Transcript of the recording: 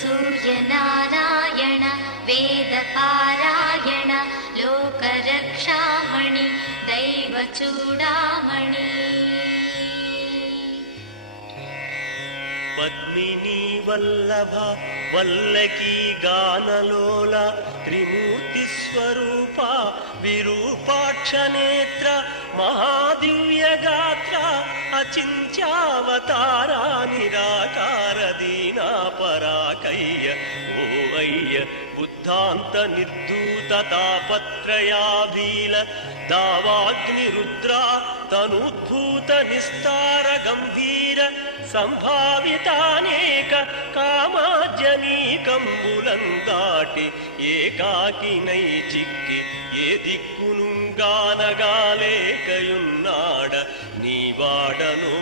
सूर्यनारायण वेदपारायण लोकरक्षामणि दैवचूडामणि पद्मिनी वल्लभ वल्लकी गानलोल त्रिमूर्ति स्वरूप विरूपाक्ष नेत्र महादिव्य गात्र अचिन्त्यावतारा निराकार दीना पराकय्य ओ अय्य बुद्धांत निर्धूत तापत्रयाभील दावाग्निरुद्रा तनुद्भूत निस्तार गंभीर संभावितानेक कामाजनीकंबुलंदाटि ఏకాకినై చిక్కి ఏ దిక్కునుగానగాలేకయున్నాడ నీవాడనో